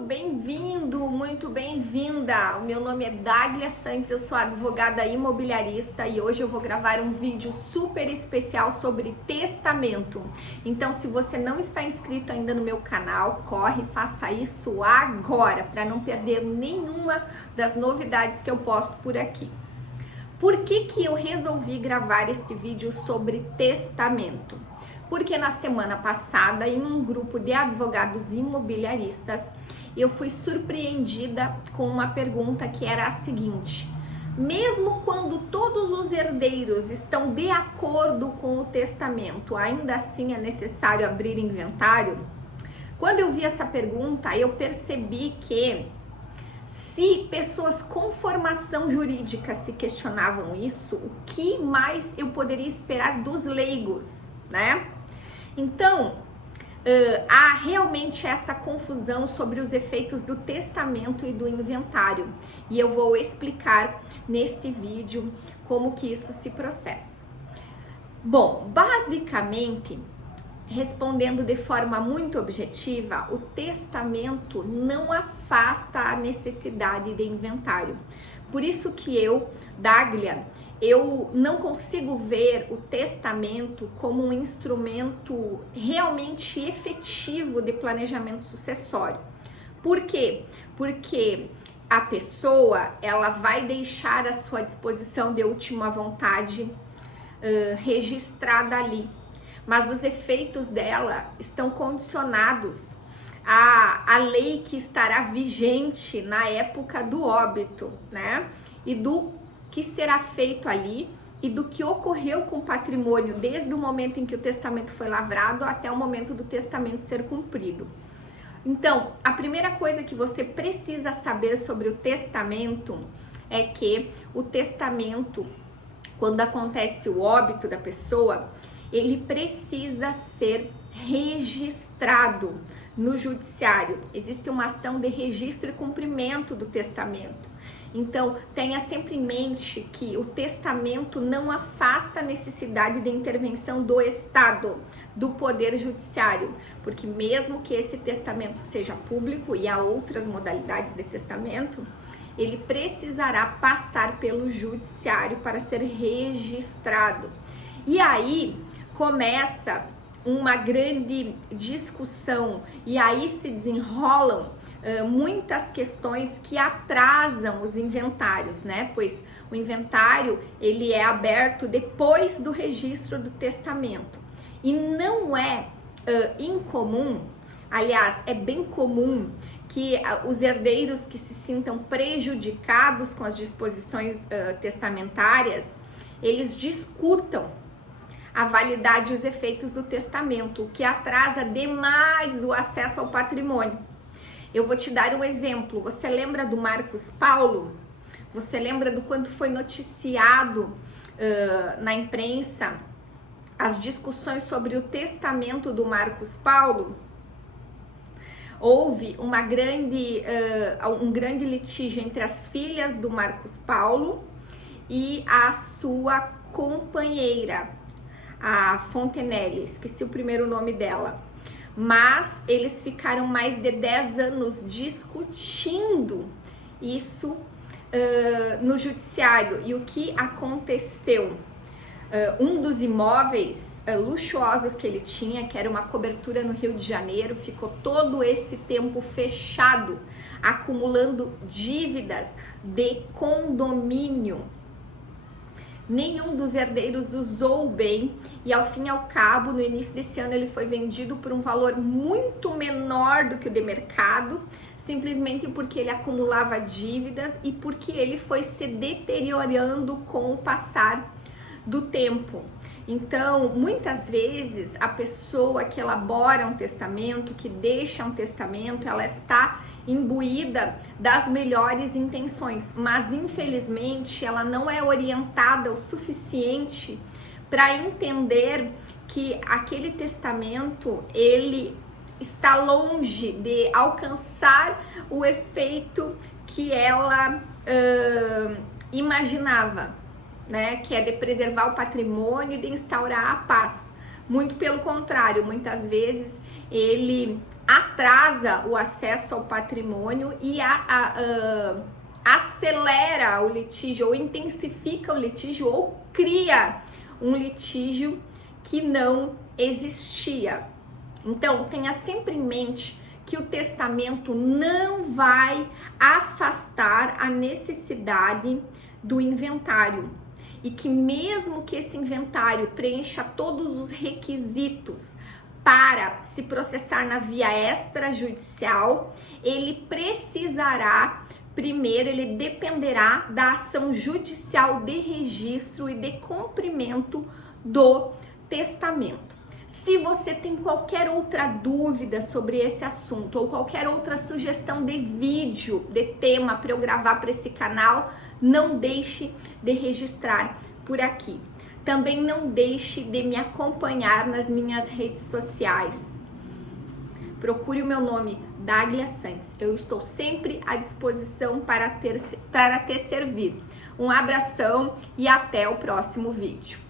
bem-vindo, muito bem-vinda. O meu nome é Daglia Santos, eu sou advogada imobiliarista e hoje eu vou gravar um vídeo super especial sobre testamento. Então, se você não está inscrito ainda no meu canal, corre, faça isso agora para não perder nenhuma das novidades que eu posto por aqui. Por que eu resolvi gravar este vídeo sobre testamento? Porque na semana passada, em um grupo de advogados imobiliaristas, eu fui surpreendida com uma pergunta que era a seguinte: mesmo quando todos os herdeiros estão de acordo com o testamento, ainda assim é necessário abrir inventário? Quando eu vi essa pergunta, eu percebi que se pessoas com formação jurídica se questionavam isso, o que mais eu poderia esperar dos leigos, né? Então, há realmente essa confusão sobre os efeitos do testamento e do inventário. E eu vou explicar neste vídeo como que isso se processa. Bom, basicamente, respondendo de forma muito objetiva, o testamento não afasta a necessidade de inventário. Por isso que Daglia, eu não consigo ver o testamento como um instrumento realmente efetivo de planejamento sucessório. Por quê? Porque a pessoa, ela vai deixar a sua disposição de última vontade registrada ali, mas os efeitos dela estão condicionados à lei que estará vigente na época do óbito, né? E do que será feito ali e do que ocorreu com o patrimônio desde o momento em que o testamento foi lavrado até o momento do testamento ser cumprido. Então, a primeira coisa que você precisa saber sobre o testamento é que o testamento, quando acontece o óbito da pessoa, ele precisa ser registrado no judiciário. Existe uma ação de registro e cumprimento do testamento. Então, tenha sempre em mente que o testamento não afasta a necessidade de intervenção do Estado, do Poder Judiciário, porque mesmo que esse testamento seja público, e há outras modalidades de testamento, ele precisará passar pelo Judiciário para ser registrado. E aí começa uma grande discussão, e aí se desenrolam muitas questões que atrasam os inventários, né? Pois o inventário, ele é aberto depois do registro do testamento. E não é incomum, aliás, é bem comum que os herdeiros que se sintam prejudicados com as disposições testamentárias, eles discutam a validade e os efeitos do testamento, o que atrasa demais o acesso ao patrimônio. Eu vou te dar um exemplo. Você lembra do Marcos Paulo? Você lembra do quanto foi noticiado na imprensa as discussões sobre o testamento do Marcos Paulo? Houve um grande litígio entre as filhas do Marcos Paulo e a sua companheira, a Fontenelle, esqueci o primeiro nome dela. Mas eles ficaram mais de 10 anos discutindo isso no judiciário. E o que aconteceu? Um dos imóveis luxuosos que ele tinha, que era uma cobertura no Rio de Janeiro, ficou todo esse tempo fechado, acumulando dívidas de condomínio. Nenhum dos herdeiros usou bem e, ao fim e ao cabo, no início desse ano, ele foi vendido por um valor muito menor do que o de mercado, simplesmente porque ele acumulava dívidas e porque ele foi se deteriorando com o passar do tempo. Então, muitas vezes, a pessoa que elabora um testamento, que deixa um testamento, ela está imbuída das melhores intenções, mas infelizmente ela não é orientada o suficiente para entender que aquele testamento, ele está longe de alcançar o efeito que ela imaginava, né? Que é de preservar o patrimônio e de instaurar a paz. Muito pelo contrário, muitas vezes ele atrasa o acesso ao patrimônio e acelera o litígio, ou intensifica o litígio, ou cria um litígio que não existia. Então, tenha sempre em mente que o testamento não vai afastar a necessidade do inventário e que mesmo que esse inventário preencha todos os requisitos para se processar na via extrajudicial, ele precisará, primeiro, ele dependerá da ação judicial de registro e de cumprimento do testamento. Se você tem qualquer outra dúvida sobre esse assunto ou qualquer outra sugestão de vídeo, de tema para eu gravar para esse canal, não deixe de registrar por aqui. Também não deixe de me acompanhar nas minhas redes sociais. Procure o meu nome, Dáglia Santos. Eu estou sempre à disposição para te servir. Um abração e até o próximo vídeo.